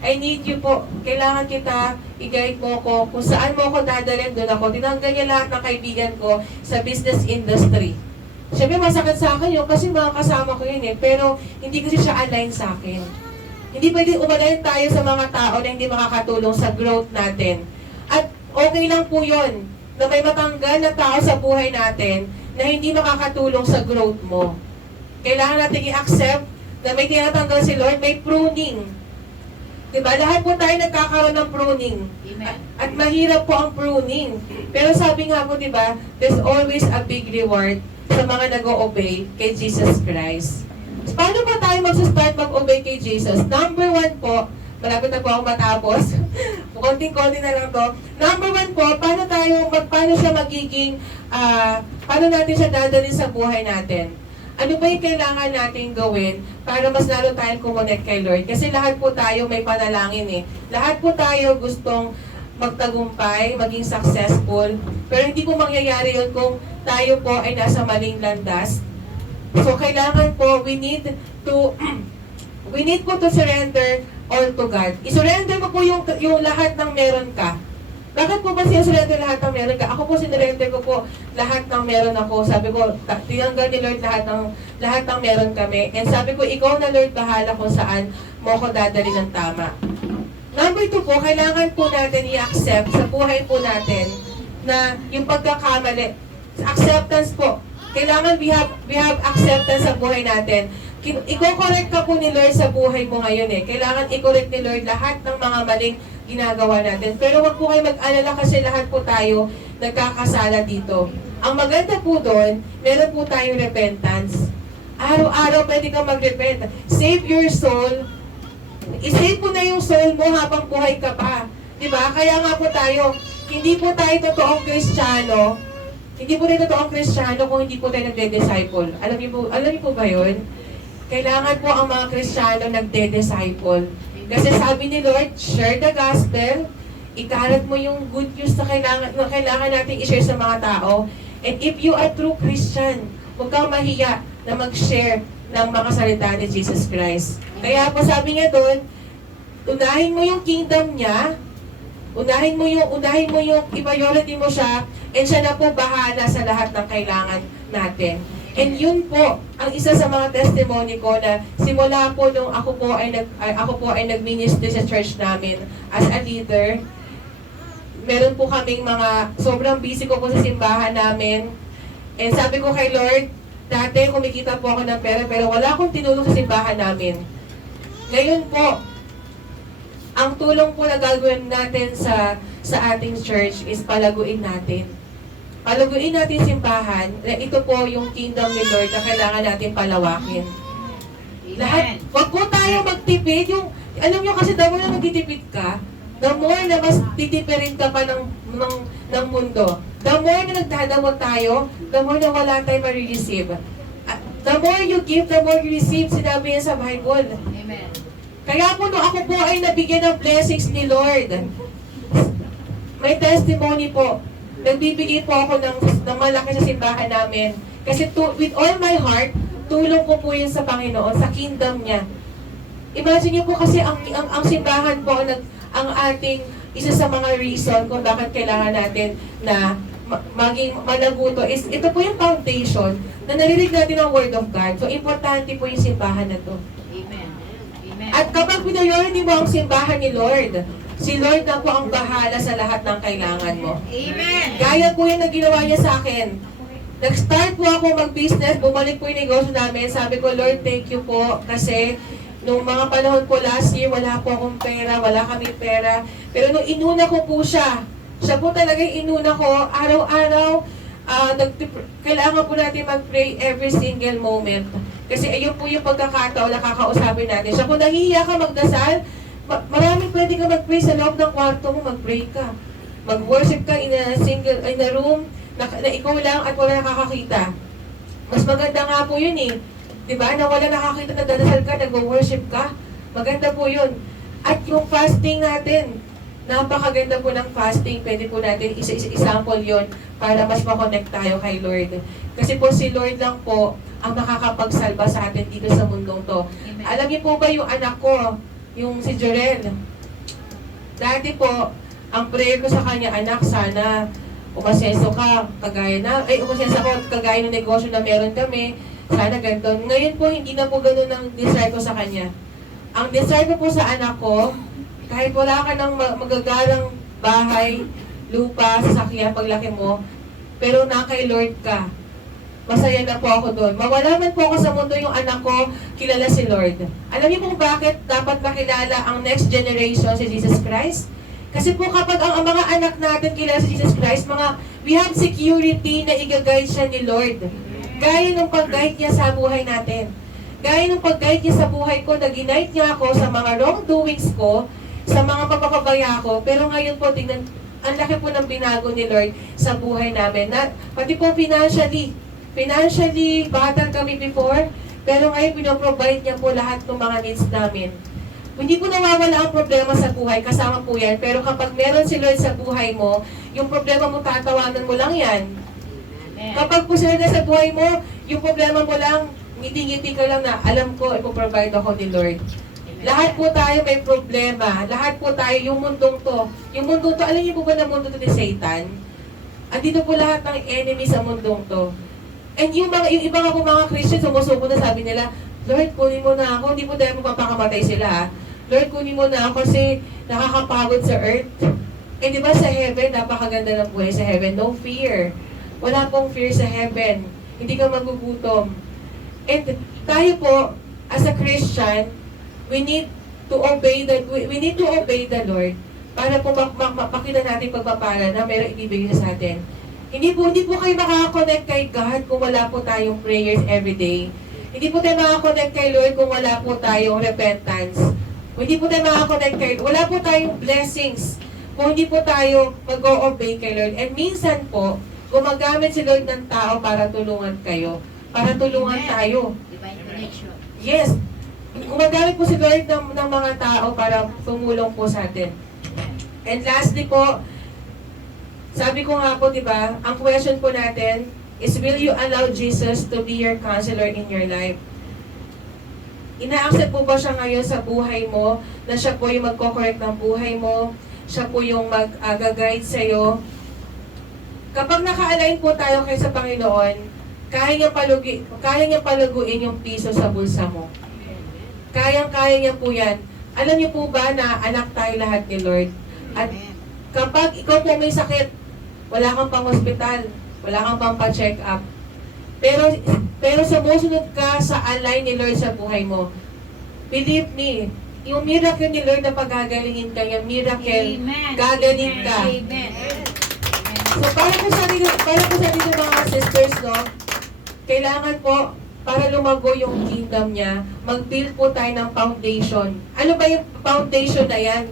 I need you po. Kailangan kita, i-guide mo ko. Kung saan mo ako dadalhin, doon ako. Tinanggal niya lahat ng kaibigan ko sa business industry. Siyempre, masakit sa akin yun kasi mga kasama ko yun eh. Pero, hindi kasi siya align sa akin. Hindi pwede umalayin tayo sa mga tao na hindi makakatulong sa growth natin. At okay lang po yun na may matanggal na tao sa buhay natin na hindi makakatulong sa growth mo. Kailangan natin i-accept na may tinatanggal si Lord, may pruning. Diba? Lahat po tayo nagkakaroon ng pruning. Amen. At mahirap po ang pruning. Pero sabi nga po, diba, there's always a big reward sa mga nag-o-obey kay Jesus Christ. Paano ba tayo mag-start mag-obey kay Jesus? Number 1 po, malapit na po ako matapos. Konting-konti na lang to. Number 1 po, paano siya magiging, paano natin siya dadalhin sa buhay natin? ano ba yung kailangan natin gawin para mas lalo tayong kumonect kay Lord? Kasi lahat po tayo may panalangin eh. Lahat po tayo gustong magtagumpay, maging successful, pero hindi po mangyayari yun kung tayo po ay nasa maling landas. So kailangan po, we need po to surrender all to God. I-surrender mo po yung lahat ng meron ka. Bakit po ba sinurrender lahat ng meron ka? Ako po sinurrender ko po lahat ng meron ako. Sabi ko, tinanggal ni Lord lahat ng meron kami. And sabi ko, ikaw na Lord, bahala kung saan mo ako dadali ng tama. Number 2 po, kailangan po natin i-accept sa buhay po natin na yung pagkakamali. Acceptance po. Kailangan we have acceptance sa buhay natin. Iko-correct ka po ni Lord sa buhay mo ngayon eh. Kailangan i-correct ni Lord lahat ng mga maling ginagawa natin. Pero wag po kayo mag-alala kasi lahat po tayo nagkakasala dito. Ang maganda po doon, meron po tayong repentance. Araw-araw pwede kang mag-repent. Save your soul. I-save mo na yung soul mo habang buhay ka pa. Diba? Kaya nga po tayo, hindi po tayo totoong Kristiyano. Hindi po tayo totoong Kristiyano kung hindi po tayo nagde-disciple. Alam niyo po ba yun? Kailangan po ang mga Kristiyano nagde-disciple. Kasi sabi ni Lord, share the gospel, ikalat mo yung good news na kailangan natin i-share sa mga tao. And if you are true Christian, huwag kang mahiya na mag-share ng mga salita ni Jesus Christ. Kaya po sabi niya doon, unahin mo yung kingdom niya, unahin mo yung i-priority mo siya, and siya na po bahala sa lahat ng kailangan natin. And yun po, ang isa sa mga testimony ko na simula po nung ako po ay nag-ministry sa church namin as a leader, meron po kaming sobrang busy ko po sa simbahan namin. And sabi ko kay Lord, dati kumikita po ako ng pera pero wala akong tinulong sa simbahan namin. Ngayon po, ang tulong po na gagawin natin sa ating church is palaguin natin. Palaguin natin simbahan na ito po yung kingdom ni Lord na kailangan natin palawakin. Lahat, wag po tayo magtipid. Alam nyo kasi the more na magtitipid ka, the more na mas titipirin ka pa ng mundo. The more na nagdadamot tayo, the more na wala tayong ma-receive. The more you give, the more you receive, sinabi yan sa Bible. Amen. Kaya po nung ako po ay nabigyan ng blessings ni Lord, may testimony po. Nagbibigay po ako ng malaki sa simbahan namin. Kasi with all my heart, tulong ko po yun sa Panginoon, sa kingdom niya. Imagine niyo po kasi ang simbahan po, ang ating isa sa mga reason kung bakit kailangan natin na maging managuto is, ito po yung foundation na narinig natin ang Word of God. So, importante po yung simbahan na to. Amen. Amen. At kapag pinayori mo ang simbahan ni Lord, si Lord na po ang bahala sa lahat ng kailangan mo. Amen. Gaya po yung ginawa niya sa akin. Nag-start po ako mag-business, bumalik po yung negosyo namin. Sabi ko, Lord, thank you po. Kasi nung mga panahon po last year, wala po akong pera, wala kami pera. Pero nung inuna ko po siya po talaga yung inuna ko, araw-araw, kailangan po natin mag-pray every single moment. Kasi ayun po yung pagkakataon na kakausapin natin. Siya kung nahihiya ka magdasal, maraming pwede ka mag-pray sa loob ng kwarto mo, mag-pray ka. Mag-worship ka in a room na ikaw lang at wala nakakakita. Mas maganda nga po yun eh. Diba? Na wala nakakita na dadasal ka, nag-worship ka. Maganda po yun. At yung fasting natin, napakaganda po ng fasting. Pwede po natin example yun para mas makonect tayo kay Lord. Kasi po si Lord lang po ang nakakapagsalba sa atin dito sa mundong to. Amen. Alam niyo po ba yung anak ko, yung si Jorel? Dati po, ang prayer ko sa kanya, anak, sana umasenso ka, umasenso ko, kagaya ng negosyo na meron kami, sana ganito. Ngayon po, hindi na po ganun ang desire ko sa kanya. Ang desire ko po sa anak ko, kahit wala ka ng magagarang bahay, lupa, sasakyan, paglaki mo, pero na kay Lord ka, masaya na po ako doon. Mawala man po ako sa mundo yung anak ko, kilala si Lord. Alam niyo po bakit dapat makilala ang next generation si Jesus Christ? Kasi po kapag ang mga anak natin kilala si Jesus Christ, we have security na i-guide siya ni Lord. Gaya ng pag-guide niya sa buhay natin. Gaya ng pag-guide niya sa buhay ko, na-guide niya ako sa mga wrongdoings ko, sa mga pagpapabaya ko, pero ngayon po, tingnan, ang laki po ng binago ni Lord sa buhay namin. Pati po financially, Financially, battle kami before, pero ngayon pinoprovide niya po lahat ng mga needs namin. Hindi po nawawala ang problema sa buhay, kasama po yan. Pero kapag meron si Lord sa buhay mo, yung problema mo tatawanan mo lang yan. Kapag po sila na sa buhay mo, yung problema mo lang, ngiti-ngiti ka lang na, alam ko, ipoprovide ako ni Lord. Lahat po tayo may problema. Lahat po tayo, yung mundong to. Yung mundong to, alam niyo po ba na mundo to ni Satan? Andito po lahat ng enemy sa mundong to. And yung iba nga po mga Christian, sumusuko na sabi nila, Lord, kunin mo na ako. Hindi po tayo mapapakamatay sila, ha? Lord, kunin mo na ako kasi nakakapagod sa earth. Eh, di ba sa heaven, napakaganda ng buhay sa heaven. No fear. Wala pong fear sa heaven. Hindi ka magugutom. And tayo po, as a Christian, we need to obey the Lord para po mapakita natin pagpapala na meron ibibigay sa atin. Hindi po kayo makaka-connect kay God kung wala po tayong prayers every day. Hindi po tayo makaka-connect kay Lord kung wala po tayong repentance. Hindi po tayo makaka-connect kay Lord. Wala po tayong blessings kung hindi po tayo mag-o-obey kay Lord. And minsan po, gumagamit si Lord ng tao para tulungan kayo. Para tulungan tayo. Divine connection. Yes. Gumagamit po si Lord ng mga tao para tumulong po sa atin. And lastly po, sabi ko nga po, di ba, ang question po natin is, will you allow Jesus to be your counselor in your life? Ina-accept po ba siya ngayon sa buhay mo, na siya po yung magko-correct ng buhay mo, siya po yung mag-guide sa'yo? Kapag naka-align po tayo kay sa Panginoon, kaya niya paluguin yung piso sa bulsa mo. Kayang-kaya niya po yan. Alam niyo po ba na anak tayo lahat ni Lord? At kapag ikaw po may sakit, wala kang pang hospital, wala kang pang pa-check up. Pero sumusunod ka sa align ni Lord sa buhay mo. Believe me, yung miracle ni Lord na pagagalingin ka, yung miracle, gagaling ka. Amen. So para po sa dito mga sisters, no, kailangan po, para lumago yung kingdom niya, mag-build po tayo ng foundation. Ano ba yung foundation na yan?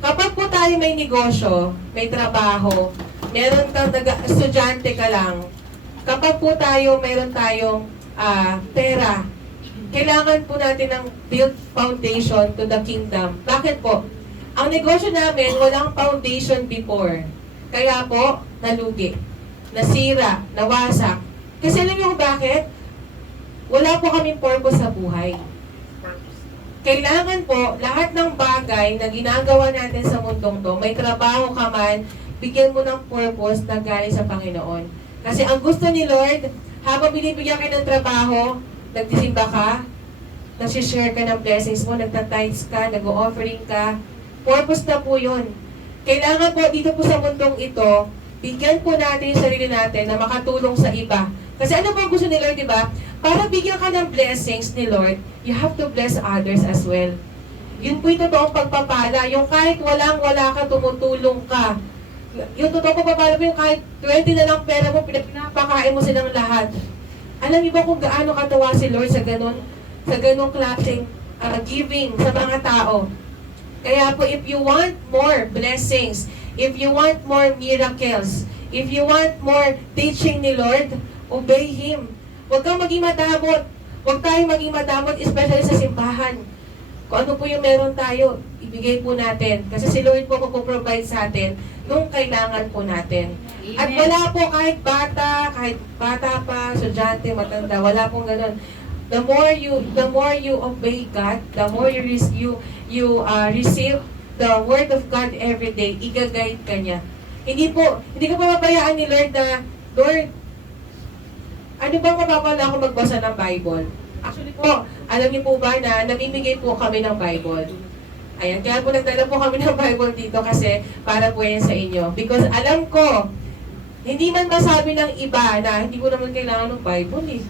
Kapag po tayo may negosyo, may trabaho, meron kang estudyante ka lang, kapag po tayo, meron tayong pera, kailangan po natin ng build foundation to the kingdom. Bakit po? Ang negosyo namin, walang foundation before. Kaya po, nalugi, nasira, nawasak. Kasi alam niyo kung bakit? Wala po kaming purpose sa buhay. Kailangan po, lahat ng bagay na ginagawa natin sa mundong to, may trabaho ka man, bigyan mo ng purpose na galing sa Panginoon. Kasi ang gusto ni Lord, habang binibigyan ka ng trabaho, nagtisimba ka, nagsishare ka ng blessings mo, nagtatides ka, nag-offering ka, purpose na po yun. Kailangan po dito po sa mundong ito, bigyan po natin yung sarili natin na makatulong sa iba. Kasi ano ba gusto ni Lord, di ba? Para bigyan ka ng blessings ni Lord, you have to bless others as well. Yun po yung totoong pagpapala. Yung kahit walang-wala ka, tumutulong ka. Yung totoong pagpapala mo, yung kahit 20 na lang pera mo, pinapakain mo silang lahat. Alam niyo ba kung gaano katawa si Lord sa ganong klaseng giving sa mga tao? Kaya po, if you want more blessings, if you want more miracles, if you want more teaching ni Lord, obey Him. Huwag kang maging madamot. Huwag tayong maging madamot, especially sa simbahan. Kung ano po yung meron tayo, ibigay po natin. Kasi si Lord po magpo-provide sa atin nung kailangan po natin. Amen. At wala po kahit bata pa, estudyante, matanda, wala pong ganun. The more you obey God, the more you receive the Word of God every day, i-guide ka niya. Hindi ka pa mabayaan ni Lord na, Lord, ano bang mapapala ako magbasa ng Bible? Actually po, alam niyo po ba na namimigay po kami ng Bible? Ayan, kaya po nagdala po kami ng Bible dito kasi para po yan sa inyo. Because alam ko, hindi man masabi ng iba na hindi ko naman kailangan ng Bible eh.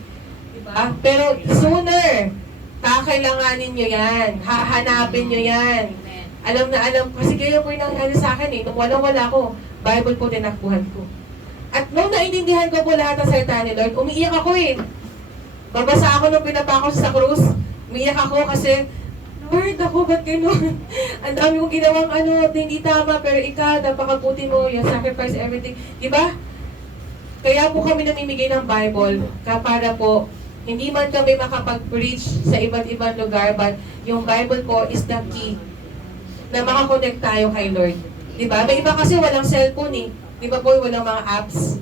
Diba? Pero sooner, kakailanganin nyo yan. Hahanapin nyo yan. Alam na alam, kasi kayo po yung nangyari sa akin eh. Nung walang-wala ko, Bible po tinakbuhan ko. At nung naintindihan ko po lahat ng salita ni Lord, umiiyak ako eh. Babasa ako nung pinapako sa krus. Umiiyak ako kasi, Lord, ako, ba't gano'n? Ang dami kong ginawang hindi tama, pero ikaw, napakabuti mo, you sacrifice everything. Diba? Kaya po kami namimigay ng Bible para po hindi man kami makapag-preach sa iba't ibang lugar, but yung Bible po is the key na makakonect tayo kay Lord. Diba? May iba kasi walang cellphone eh. Di ba po, walang mga apps.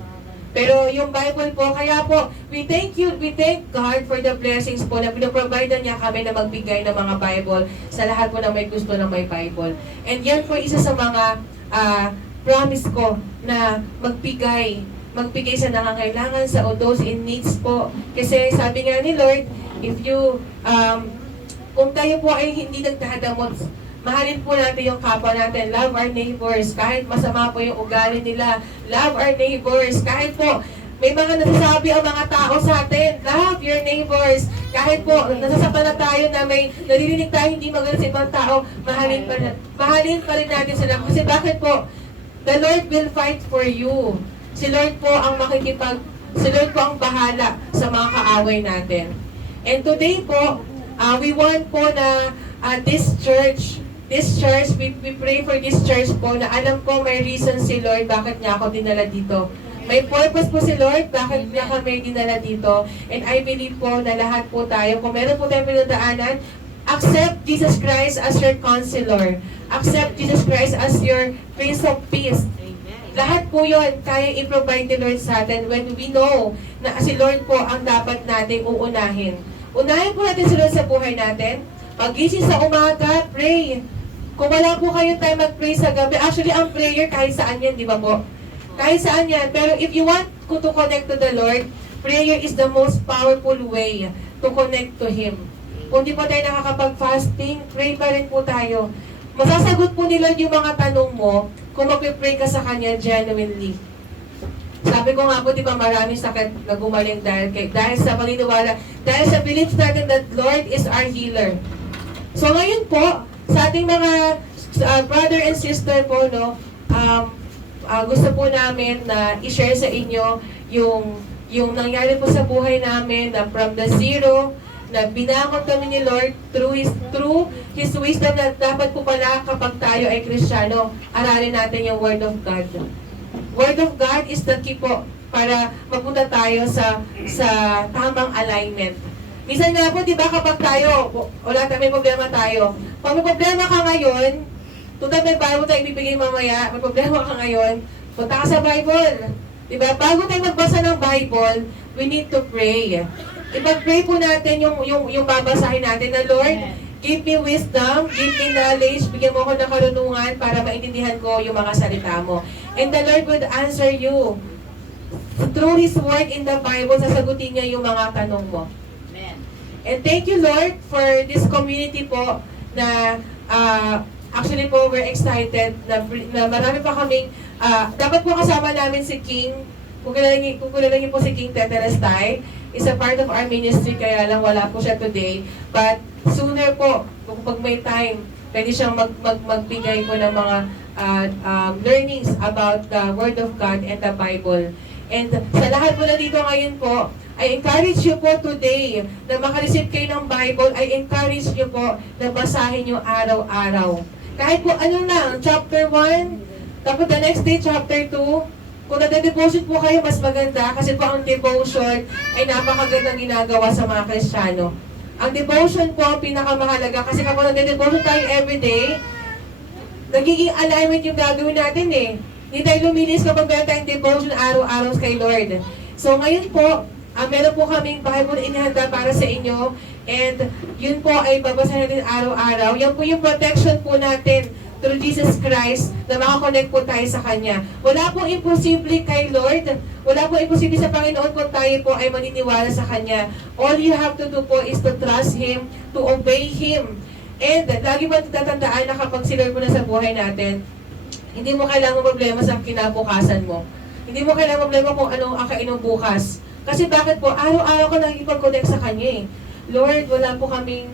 Pero yung Bible po, kaya po, we thank God for the blessings po na pinaprovide niya kami na magbigay ng mga Bible sa lahat po na may gusto ng may Bible. And yan po isa sa mga promise ko na magbigay sa nangangailangan, sa those in needs po. Kasi sabi nga ni Lord, if you, kung tayo po ay hindi nagdadamot, mahalin po natin yung kapwa natin. Love our neighbors. Kahit masama po yung ugali nila. Love our neighbors. Kahit po may mga nasasabi ang mga tao sa atin. Love your neighbors. Kahit po nasasaktan na tayo na may naririnig tayo hindi maganda sa ibang tao, mahalin pa rin natin sila. Kasi bakit po? The Lord will fight for you. Si Lord po ang si Lord po ang bahala sa mga kaaway natin. And today po, we want po na this church, we pray for this church po na alam po may reason si Lord bakit niya ako dinala dito. May purpose po si Lord bakit niya kami dinala dito. And I believe po na lahat po tayo, kung meron po tayong pinagdaanan, accept Jesus Christ as your counselor. Accept Jesus Christ as your Prince of Peace. Lahat po yun, kaya i-provide ni Lord sa atin when we know na si Lord po ang dapat nating uunahin. Unahin po natin si Lord sa buhay natin. Pag-gising sa umaga, pray. Kung wala po kayong time mag-pray sa gabi, actually ang prayer kahit saan yan, di ba po? Kahit saan yan. Pero if you want to connect to the Lord, prayer is the most powerful way to connect to Him. Kung di po tayo nakakapag-fasting, pray pa rin po tayo. Masasagot po ni Lord yung mga tanong mo kung mag-pray ka sa Kanya genuinely. Sabi ko nga po, di ba maraming sakit na gumaling dahil sa paniniwala, dahil sa belief natin that Lord is our healer. So ngayon po, sa ating mga brother and sister po, no, gusto po namin na i-share sa inyo yung nangyari po sa buhay namin na from the zero, na binangon kami ni Lord through His wisdom na dapat po pala kapag tayo ay Kristiyano, aralin natin yung Word of God. Word of God is the key po para mapunta tayo sa tamang alignment. Minsan nga po, di ba kapag tayo, wala tayo, may problema tayo. Pag may problema ka ngayon, tunay may Bible tayo ibibigay mamaya, may problema ka ngayon, punta ka sa Bible. Di ba? Bago tayo magbasa ng Bible, we need to pray. Ipag-pray po natin yung babasahin natin na, Lord, give me wisdom, give me knowledge, bigyan mo ako ng karunungan para maintindihan ko yung mga salita mo. And the Lord would answer you. Through His Word in the Bible, sasagutin niya yung mga tanong mo. Amen. And thank you, Lord, for this community po na actually po, we're excited na marami pa kaming, dapat po kasama namin si King. Kung kilala niyo po si King Tetelestay, is a part of our ministry, kaya lang wala po siya today. But sooner po, kung pag may time, pwede siyang magbigay po ng mga learnings about the Word of God and the Bible. And sa lahat po na dito ngayon po, I encourage you po today na makareceive kayo ng Bible. I encourage you po na basahin nyo araw-araw. Kahit po ano lang, chapter 1, tapos the next day, chapter 2, kung nade-devotion po kayo, mas maganda kasi po ang devotion ay napakagandang ginagawa sa mga Kristiyano. Ang devotion po ang pinakamahalaga kasi kapag nade-devotion tayo everyday, nagiging alignment yung gagawin natin eh. Hindi tayo lumilis kapag meron tayong devotion araw-araw kay Lord. So ngayon po, meron po kaming Bible na inihanda para sa inyo and yun po ay babasahin natin araw-araw. Yan po yung protection po natin through Jesus Christ, na makakonect po tayo sa Kanya. Wala pong imposible kay Lord. Wala pong imposible sa Panginoon kung tayo po ay maniniwala sa Kanya. All you have to do po is to trust Him, to obey Him. And lagi mo tatandaan na kapag si Lord po na sa buhay natin, hindi mo kailangan problema sa kinabukasan mo. Hindi mo kailangan problema kung ano ang kainom bukas. Kasi bakit po? Araw-araw ko nakikipag-connect sa Kanya eh. Lord, wala po kaming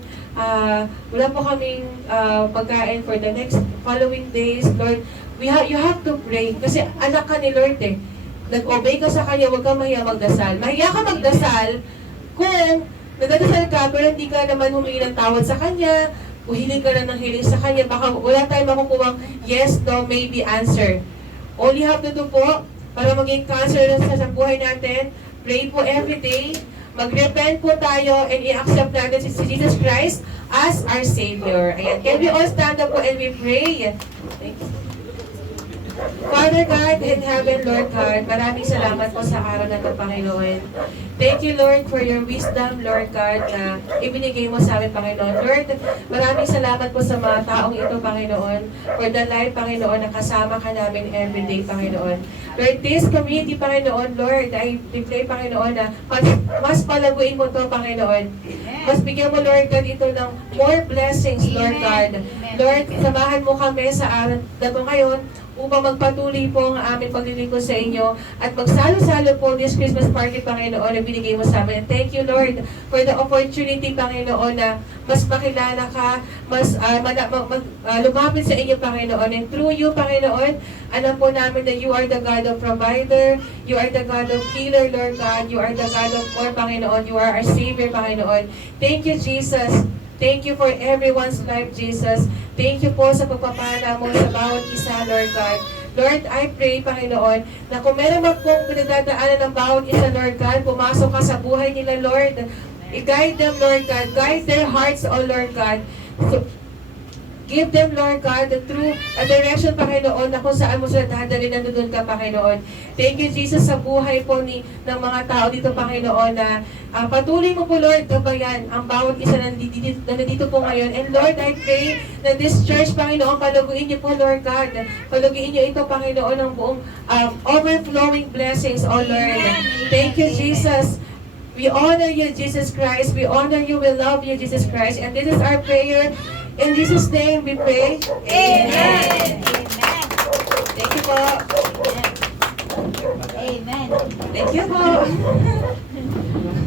pagkain for the next following days. Lord, you have to pray. Kasi anak ka ni Lord eh. Nag-obey ka sa Kanya, huwag kang mahiya magdasal. Mahiya ka magdasal kung nagdadasal ka pero hindi ka naman humingi ng tawad sa Kanya, o hiling ka na ng hiling sa Kanya, baka wala tayong makukuha yes, no, maybe answer. All you have to do po, para maging counselor sa buhay natin. Pray po every day. Mag-repent po tayo and i-accept natin si Jesus Christ as our Savior. Ayan. Can we all stand up po and we pray? Thank you. Father God in heaven, Lord God, maraming salamat po sa araw na ito, Panginoon. Thank you, Lord, for your wisdom, Lord God, na ibinigay mo sa amin, Panginoon. Lord, maraming salamat po sa mga taong ito, Panginoon, for the life, Panginoon, na kasama ka namin everyday, Panginoon. Lord, this community, Panginoon, Lord, I pray, Panginoon, na mas palaguin mo to, Panginoon. Mas bigyan mo, Lord God, ito ng more blessings, Lord God. Lord, samahan mo kami sa araw na ito ngayon, upang magpatuloy po ang aming paglilingkod sa inyo at magsalo-salo po this Christmas party, Panginoon, na binigay mo sa amin. Thank you, Lord, for the opportunity, Panginoon, na mas makilala ka, mas lumapit sa inyo, Panginoon. And through you, Panginoon, alam po namin na you are the God of provider, you are the God of healer, Lord God, you are the God of all, Panginoon, you are our Savior, Panginoon. Thank you, Jesus. Thank you for everyone's life, Jesus. Thank you po sa pagpapala mo sa bawat isa, Lord God. Lord, I pray, Panginoon, na kung meron man pong pinagdadaanan ng bawat isa, Lord God, pumasok ka sa buhay nila, Lord. I-guide them, Lord God. Guide their hearts, O Lord God. So, give them, Lord God, the true direction, Panginoon, na kung saan mo sila dadalhin, nandun ka, Panginoon. Thank you, Jesus, sa buhay po ng mga tao dito, Panginoon, na patuloy mo po, Lord, gabayan ang bawat isa na nandito po ngayon. And Lord, I pray na this church, Panginoon, paluguin niyo po, Lord God. Paluguin niyo ito, Panginoon, ng buong overflowing blessings, O Lord. Thank you, Jesus. We honor you, Jesus Christ. We honor you. We love you, Jesus Christ. And this is our prayer. In Jesus' name we pray. Amen. Thank you po. Amen. Thank you po.